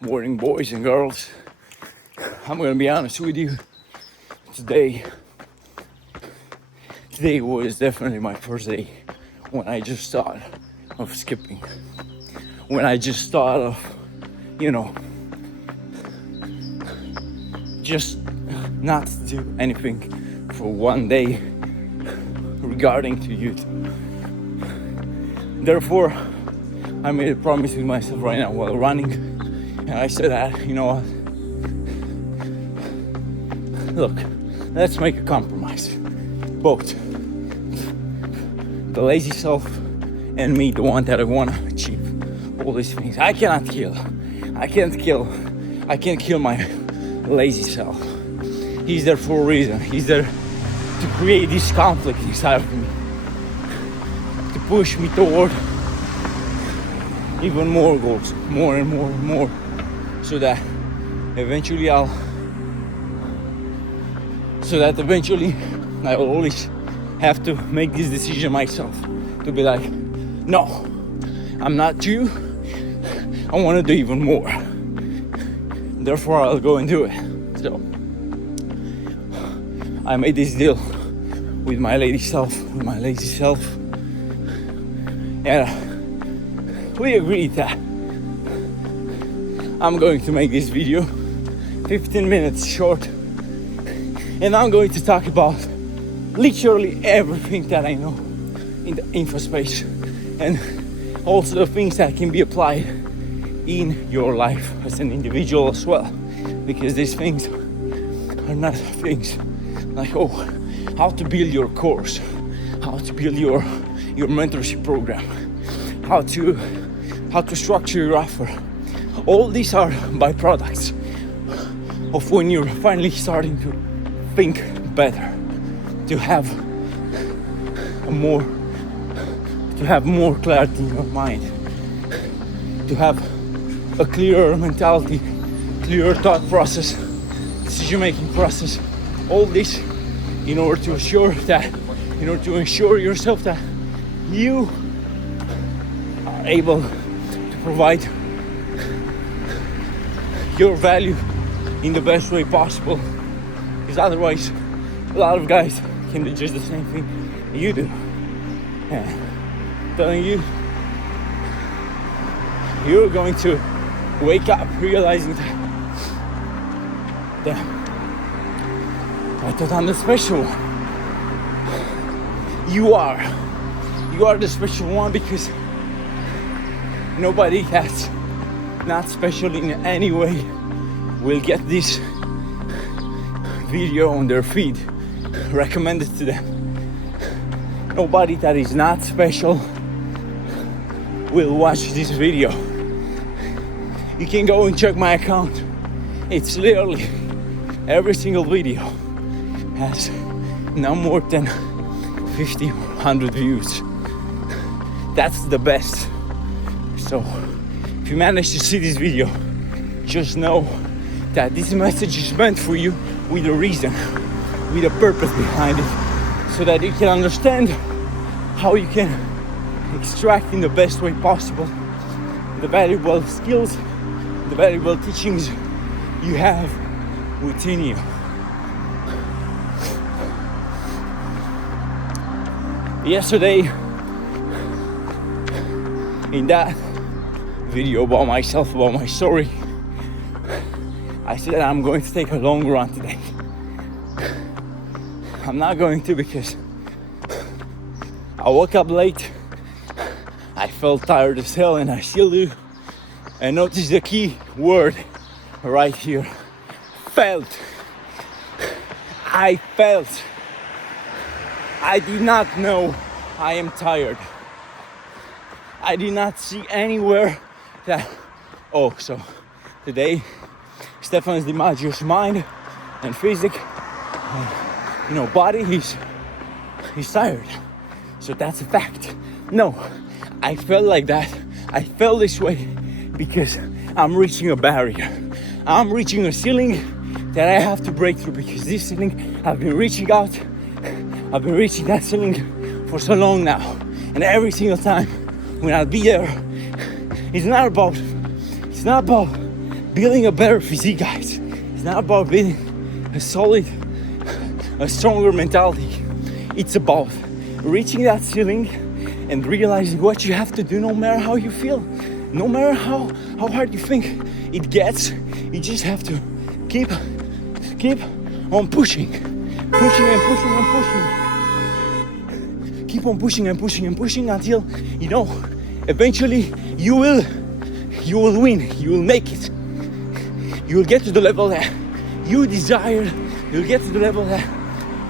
Morning, boys and girls. I'm gonna be honest with you. Today was definitely my first day when I just thought of skipping. When I just thought of, just not to do anything for one day regarding to youth. Therefore, I made a promise with myself right now while running, and I said that, you know what? Look, let's make a compromise. Both the lazy self and me, the one that I want to achieve all these things. I can't kill my lazy self. He's there for a reason. He's there to create this conflict inside of me, to push me toward even more goals, more and more and more, so that eventually I will always have to make this decision myself, to be like, no, I'm not you, I want to do even more, therefore I'll go and do it. So I made this deal with my lazy self, and we agreed that I'm going to make this video 15 minutes short, and I'm going to talk about literally everything that I know in the info space, and also the things that can be applied in your life as an individual as well, because these things are not things like, oh, how to build your course, how to build your mentorship program, how to structure your offer. All these are byproducts of when you're finally starting to think better, to have more clarity in your mind, to have a clearer mentality, clearer thought process, decision-making process. All this in order to ensure yourself that you are able to provide your value in the best way possible, because otherwise a lot of guys can do just the same thing you do. And I'm telling you, you're going to wake up realizing that I thought I'm the special one. You are the special one, because nobody that's not special in any way will get this video on their feed recommended to them. Nobody that is not special will watch this video. You can go and check my account. It's literally every single video has no more than 50 or 100 views. That's the best. So if you manage to see this video, just know that this message is meant for you with a reason, with a purpose behind it, so that you can understand how you can extract in the best way possible the valuable skills, the valuable teachings you have within you. Yesterday, in that video about myself, about my story, I said I'm going to take a long run today. I'm not going to, because I woke up late, I felt tired as hell, and I still do. And notice the key word right here. Felt. I felt. I did not know I am tired. I did not see anywhere that, oh, so today Stefan's DiMaggio's mind and physique, body, he's tired. So that's a fact. No, I felt like that. I felt this way because I'm reaching a barrier. I'm reaching a ceiling that I have to break through, because this ceiling, I've been reaching that ceiling for so long now. And every single time when I'll be there, it's not about building a better physique, guys. It's not about building a solid, a stronger mentality. It's about reaching that ceiling and realizing what you have to do, no matter how you feel, no matter how hard you think it gets. You just have to keep on pushing and pushing and pushing. Keep on pushing and pushing and pushing until, you know, eventually you will win. You will make it. You will get to the level that you desire. You'll get to the level that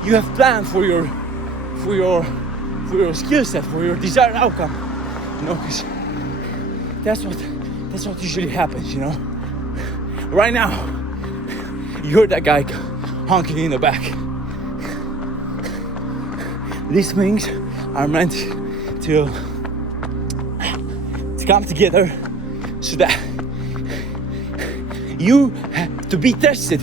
you have planned for your skill set, for your desired outcome. You know, because that's what usually happens. You know, right now you heard that guy honking in the back. These things are meant to come together so that you have to be tested.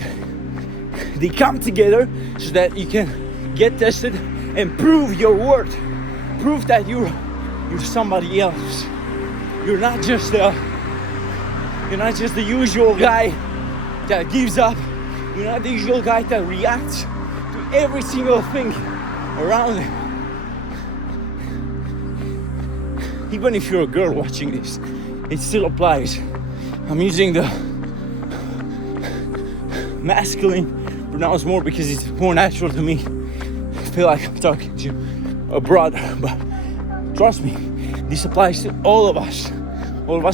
They come together so that you can get tested and prove your worth. Prove that you're somebody else. You're not just the usual guy that gives up. You're not the usual guy that reacts to every single thing around him. Even if you're a girl watching this, it still applies. I'm using the masculine pronouns more because it's more natural to me. I feel like I'm talking to a brother, but trust me, this applies to all of us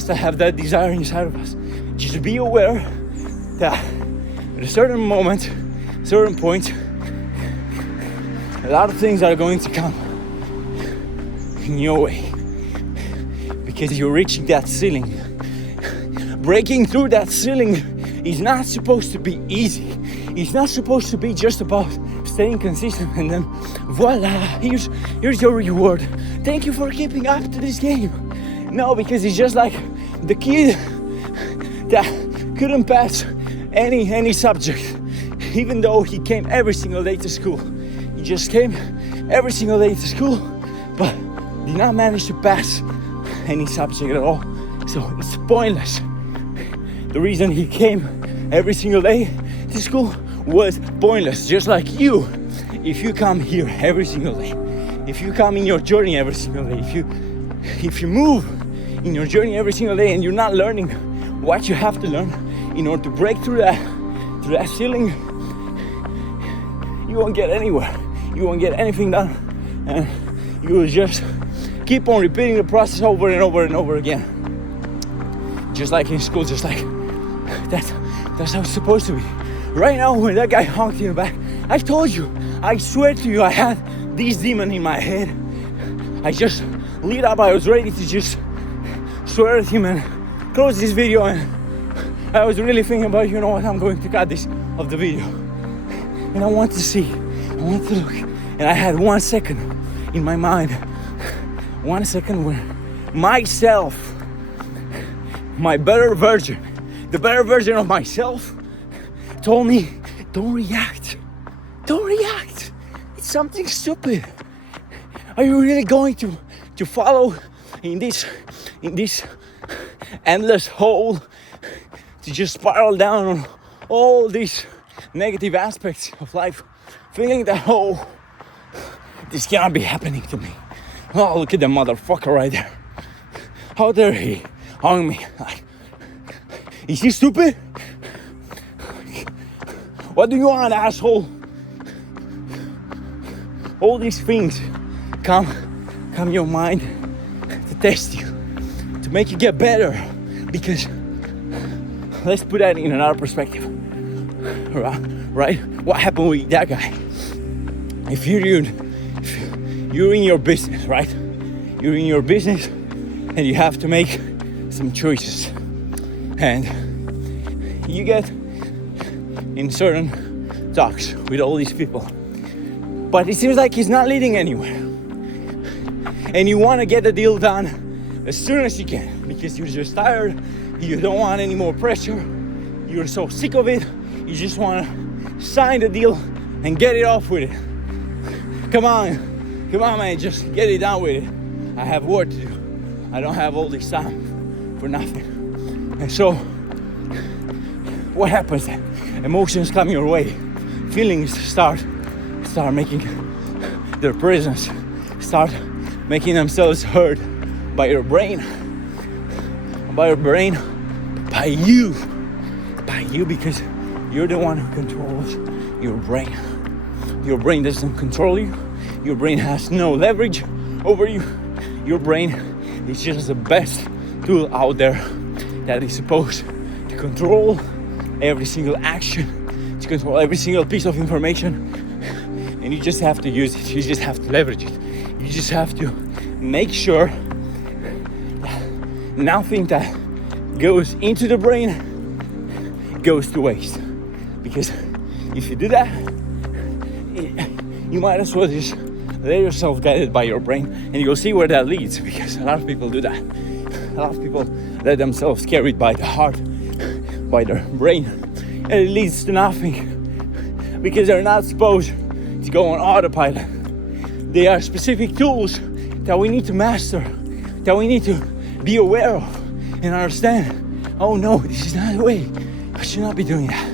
that have that desire inside of us. Just be aware that at a certain moment, certain point, a lot of things are going to come in your way because you're reaching that ceiling. Breaking through that ceiling is not supposed to be easy. It's not supposed to be just about staying consistent and then voila, here's your reward. Thank you for keeping up to this game. No, because it's just like the kid that couldn't pass any subject, even though he came every single day to school. He just came every single day to school, but did not manage to pass any subject at all. So it's pointless. The reason he came every single day to school was pointless. Just like you, if you come here every single day, if you come in your journey every single day, if you move in your journey every single day and you're not learning what you have to learn in order to break through that ceiling, you won't get anywhere. You won't get anything done, and you will just keep on repeating the process over and over and over again. Just like in school, just like that's how it's supposed to be. Right now, when that guy honked in the back, I told you, I swear to you, I had this demon in my head. I just lit up. I was ready to just swear at him and close this video, and I was really thinking about, you know what, I'm going to cut this of the video. And I want to see, I want to look. And I had 1 second in my mind, 1 second where myself, my better version, the better version of myself told me, don't react. Don't react. It's something stupid. Are you really going to follow in this endless hole to just spiral down on all these negative aspects of life, feeling that, oh, this cannot be happening to me. Oh, look at the motherfucker right there. How dare he hung me? Like, is he stupid? What do you want, asshole? All these things come your mind to test you, to make you get better. Because let's put that in another perspective, right? What happened with that guy? If you're in your business, right? You're in your business and you have to make some choices, and you get in certain talks with all these people, but it seems like it's not leading anywhere, and you want to get the deal done as soon as you can because you're just tired, you don't want any more pressure, you're so sick of it, you just want to sign the deal and get it off with it. Come on man, just get it done with it. I have work to do. I don't have all this time for nothing. And so what happens then? Emotions come your way. Feelings start making their presence, start making themselves heard by your brain, by you, because you're the one who controls your brain. Your brain doesn't control you. Your brain has no leverage over you. Your brain is just the best tool out there that is supposed to control every single action, to control every single piece of information. And you just have to use it. You just have to leverage it. You just have to make sure that nothing that goes into the brain goes to waste. Because if you do that, you might as well just let yourself guided by your brain, and you'll see where that leads, because a lot of people do that. A lot of people let themselves carried by the heart, by their brain, and it leads to nothing, because they're not supposed to go on autopilot. There are specific tools that we need to master, that we need to be aware of and understand. Oh no, this is not the way. I should not be doing that.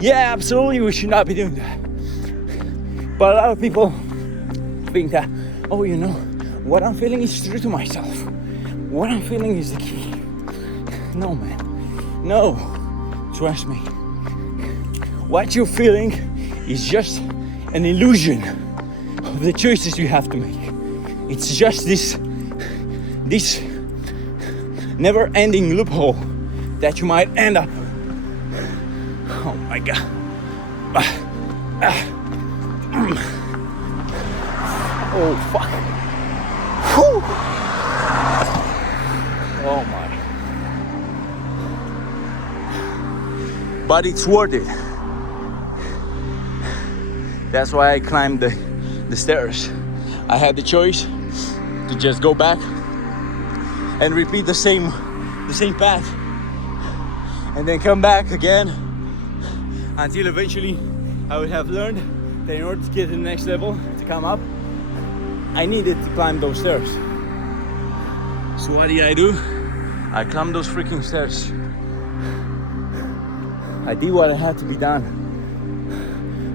Yeah, absolutely, we should not be doing that. But a lot of people think that, oh, you know, what I'm feeling is true to myself. What I'm feeling is the key. No, man. No. Trust me. What you're feeling is just an illusion of the choices you have to make. It's just this never-ending loophole that you might end up. Oh my God. Oh fuck. Whew. Oh my. But it's worth it. That's why I climbed the stairs. I had the choice to just go back and repeat the same path, and then come back again until eventually I would have learned that in order to get to the next level, to come up, I needed to climb those stairs. So what did I do? I climbed those freaking stairs. I did what had to be done.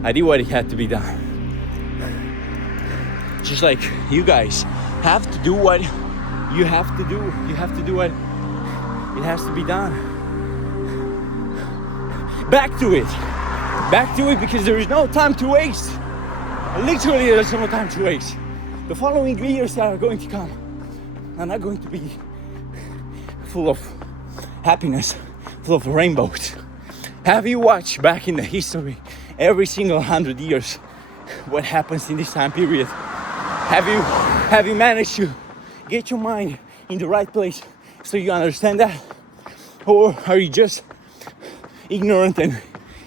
I did what it had to be done. Just like you guys have to do what you have to do. You have to do what it has to be done. Back to it. Back to it, because there is no time to waste. Literally, there's no time to waste. The following years that are going to come are not going to be full of happiness, full of rainbows. Have you watched back in the history, every single 100 years, what happens in this time period? Have you managed to get your mind in the right place so you understand that? Or are you just ignorant and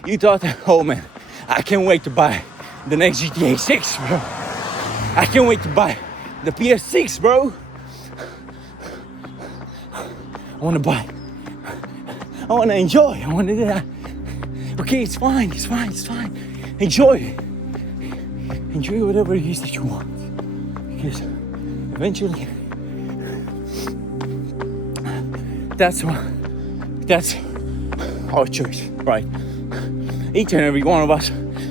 you thought, oh man, I can't wait to buy the next GTA 6, bro. I can't wait to buy the PS6, bro. I want to buy. I want to enjoy. I want to do that. Okay, it's fine. Enjoy. Enjoy whatever it is that you want. Because eventually, that's our choice, right? Each and every one of us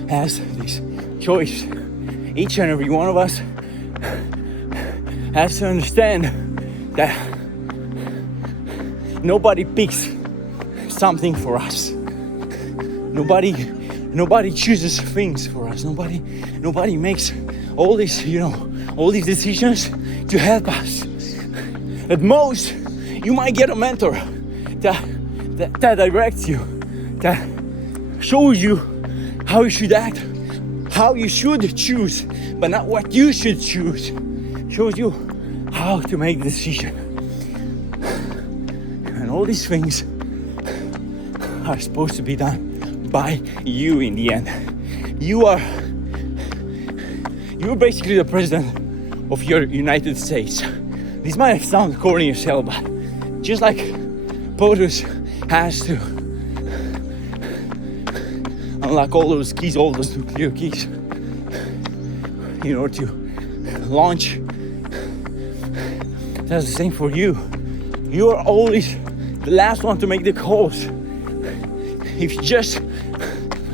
has this choice. Each and every one of us has to understand that nobody picks something for us. Nobody chooses things for us. Nobody makes all these decisions to help us. At most, you might get a mentor that directs you, that shows you how you should act, how you should choose, but not what you should choose. Shows you how to make the decision. And all these things are supposed to be done by you in the end. You're basically the president of your United States. This might sound corny as hell, but just like POTUS has to unlock all those keys, all those nuclear keys, in order to launch, that's the same for you. You are always the last one to make the calls. if you just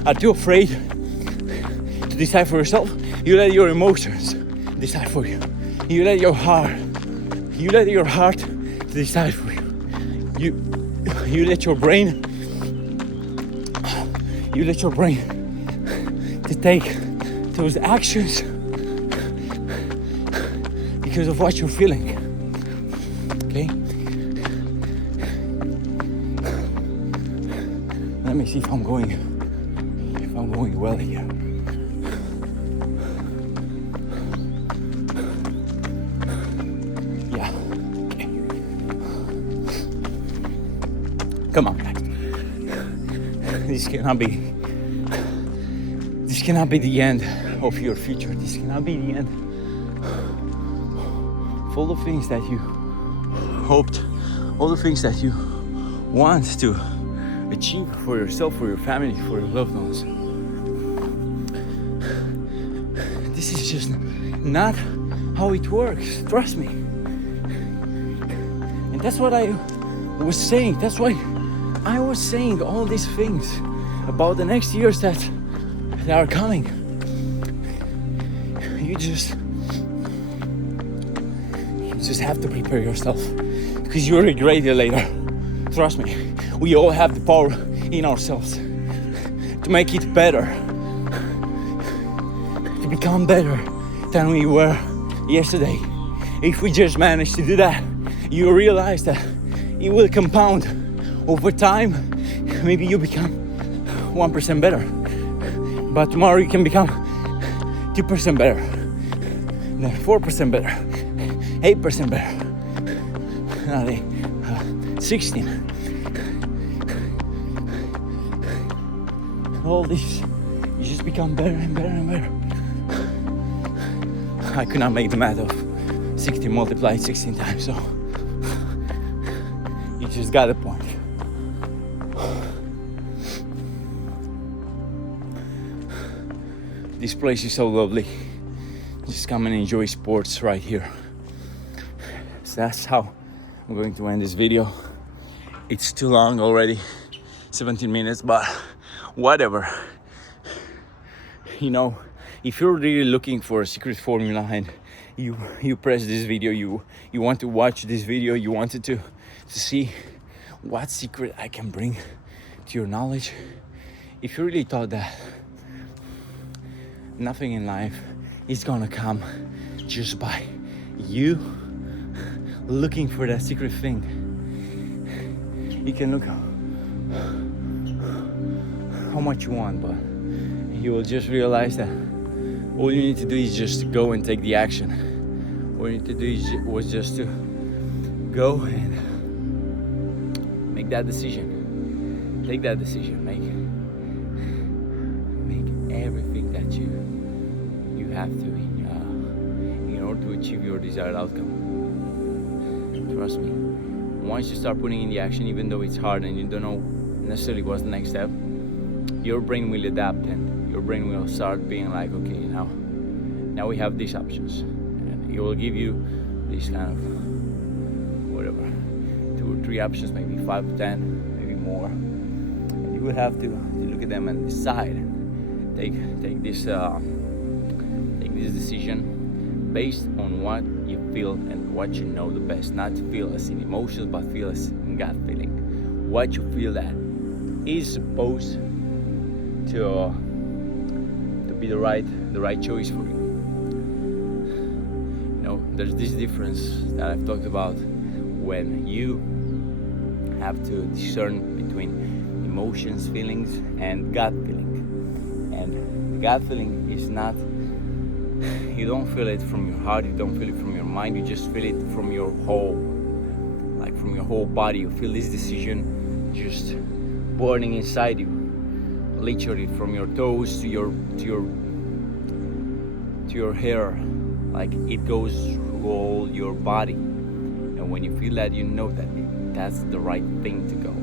are too afraid to decide for yourself, you let your emotions decide for you. You let your heart to decide for you. You let your brain to take those actions because of what you're feeling. Okay? Let me see if I'm going well here. Yeah. Okay. Come on, guys. This cannot be the end of your future. This cannot be the end of all the things that you hoped, all the things that you want to achieve for yourself, for your family, for your loved ones. This is just not how it works. Trust me. And that's what I was saying. That's why I was saying all these things about the next years that are coming. You just have to prepare yourself, because you'll regret it later. Trust me. We all have the power in ourselves to make it better, to become better than we were yesterday. If we just manage to do that, you realize that it will compound over time. Maybe you become 1% better, but tomorrow you can become 2% better, then 4% better, 8% better, another 16. All this, you just become better and better and better. I could not make the math of 16 multiplied 16 times, so you just got the point. This place is so lovely. Just come and enjoy sports right here. So that's how I'm going to end this video. It's too long already, 17 minutes, but whatever. You know, if you're really looking for a secret formula and you press this video, you want to watch this video, you wanted to see what secret I can bring to your knowledge. If you really thought that nothing in life is gonna come just by you looking for that secret thing, you can look how much you want, but you will just realize that all you need to do is just go and take the action. All you need to do was just to go and make that decision. Take that decision. Make everything that you have to in order to achieve your desired outcome. Trust me. Once you start putting in the action, even though it's hard and you don't know necessarily what's the next step, your brain will adapt and your brain will start being like, okay, now we have these options, and it will give you these kind of whatever 2 or 3 options, maybe 5 or 10, maybe more, and you will have to look at them and decide. Take this decision based on what you feel and what you know the best. Not feel as in emotions, but feel as in gut feeling. What you feel that is supposed to be the right choice for you. You know, there's this difference that I've talked about when you have to discern between emotions, feelings, and gut feeling. And the gut feeling is not, you don't feel it from your heart, you don't feel it from your mind, you just feel it from your whole body. You feel this decision just burning inside you, literally from your toes to your hair, like it goes through all your body. And when you feel that, you know that that's the right thing to go.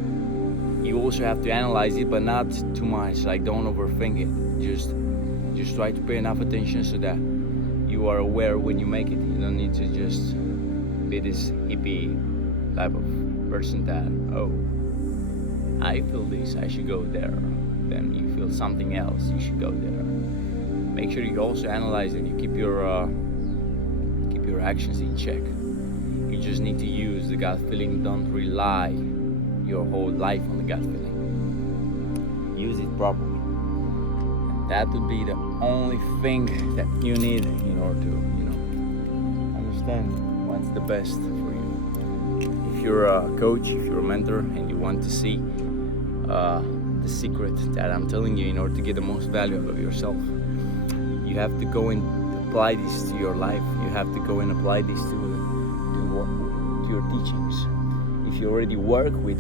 You also have to analyze it, but not too much. Like, don't overthink it. Just try to pay enough attention so that you are aware when you make it. You don't need to just be this hippie type of person that, oh, I feel this, I should go there. Then you feel something else, you should go there. Make sure you also analyze and you keep your actions in check. You just need to use the gut feeling. Don't rely your whole life on the gut feeling. Use it properly. And that would be the only thing that you need in order to, understand what's the best for you. If you're a coach, if you're a mentor, and you want to see the secret that I'm telling you in order to get the most value out of yourself, you have to go and apply this to your life. You have to go and apply this to your teachings. If you already work with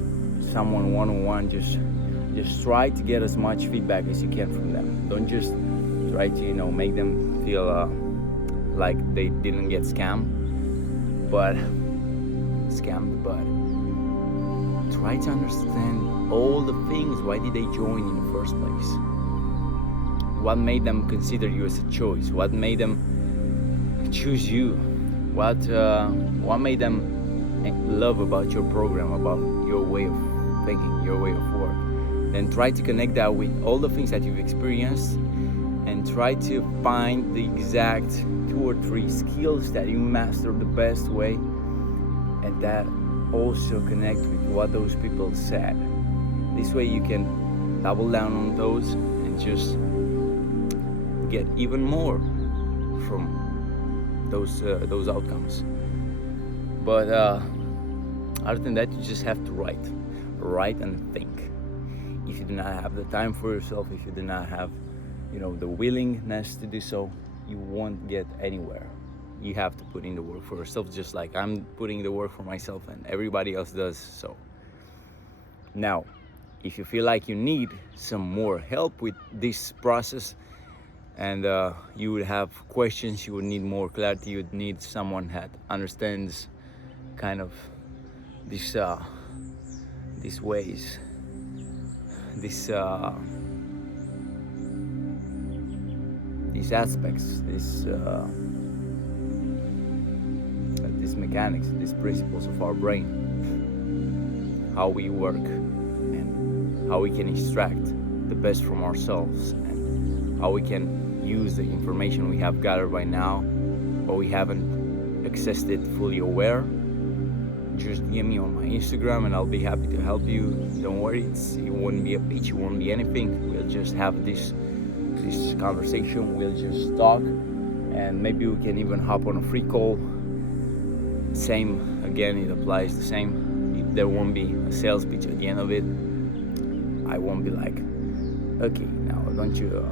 someone one-on-one, just try to get as much feedback as you can from them. Don't just try to make them feel like they didn't get scammed, but try to understand all the things. Why did they join in the first place? What made them consider you as a choice? What made them choose you? What made them love about your program, about your way of thinking, your way of work? Then try to connect that with all the things that you've experienced, and try to find the exact 2 or 3 skills that you master the best way, and that also connect with what those people said. This way you can double down on those and just get even more from those outcomes. But other than that, you just have to write and think. If you do not have the time for yourself, if you do not have the willingness to do so, you won't get anywhere. You have to put in the work for yourself, just like I'm putting the work for myself and everybody else does so. Now, if you feel like you need some more help with this process, and you would have questions, you would need more clarity, you would need someone that understands kind of these ways, these aspects, these mechanics, these principles of our brain, how we work and how we can extract the best from ourselves, and how we can use the information we have gathered by now, but we haven't accessed it fully aware. Just DM me on my Instagram and I'll be happy to help you. Don't worry, it won't be a pitch, it won't be anything. We'll just have this conversation, we'll just talk, and maybe we can even hop on a free call. Same, again, it applies the same. There won't be a sales pitch at the end of it. I won't be like, okay, now don't you,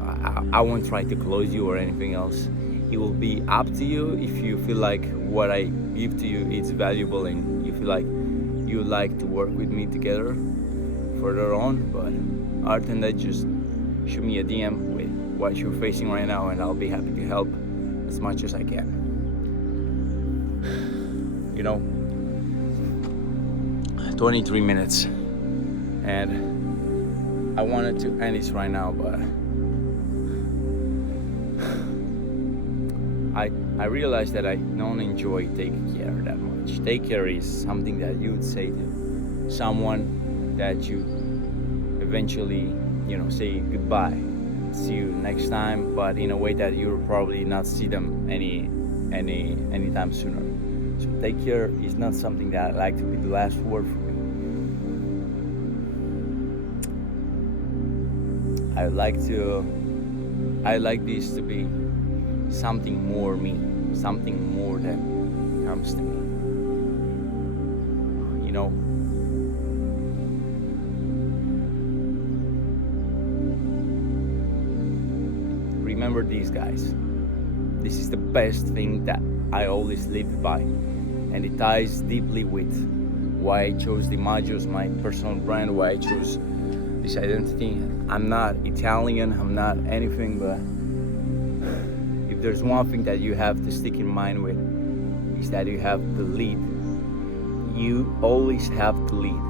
I won't try to close you or anything else. It will be up to you. If you feel like what I give to you is valuable and you feel like you would like to work with me together further on. But other than that, just shoot me a DM with what you're facing right now, and I'll be happy to help as much as I can. 23 minutes, and I wanted to end this right now, but I realized that I don't enjoy taking care that much. Take care is something that you would say to someone that you eventually, say goodbye, see you next time, but in a way that you'll probably not see them anytime sooner. So take care is not something that I like to be the last word for me. I like this to be something more me, something more that comes to me. Remember these guys. This is the best thing that I always lived by, and it ties deeply with why I chose DiMaggio as my personal brand, why I chose this identity. I'm not Italian, I'm not anything, but if there's one thing that you have to stick in mind with, is that you have to lead. You always have to lead.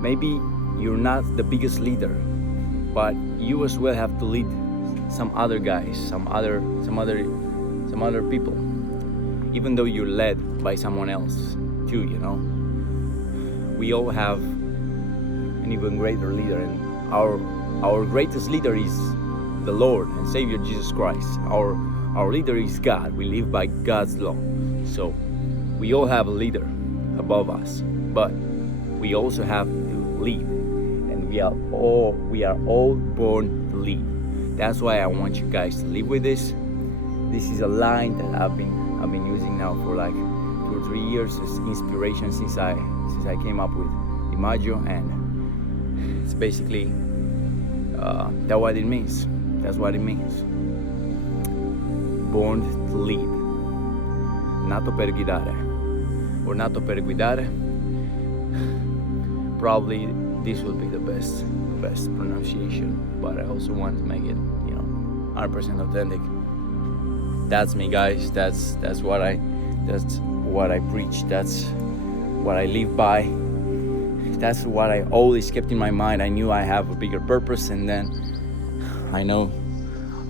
Maybe you're not the biggest leader, but you as well have to lead some other guys, some other people, even though you're led by someone else too. We all have an even greater leader, and our greatest leader is the Lord and Savior Jesus Christ. Our leader is God. We live by God's law. So we all have a leader above us, but we also have to lead, and we are all born to lead. That's why I want you guys to live with this. This is a line that I've been using now for like 2 or 3 years as inspiration since I came up with DiMaggio, and it's basically that's what it means. That's what it means. Born to lead, nato per guidare, or nato per guidare. Probably this will be the best pronunciation, but I also want to make it 100% authentic. That's me, guys. That's what I preach. That's what I live by. That's what I always kept in my mind. I knew I have a bigger purpose, and then I know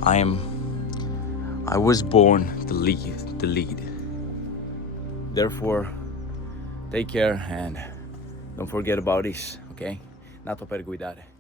I was born to lead. Therefore, take care and don't forget about this, okay? Nato per guidare.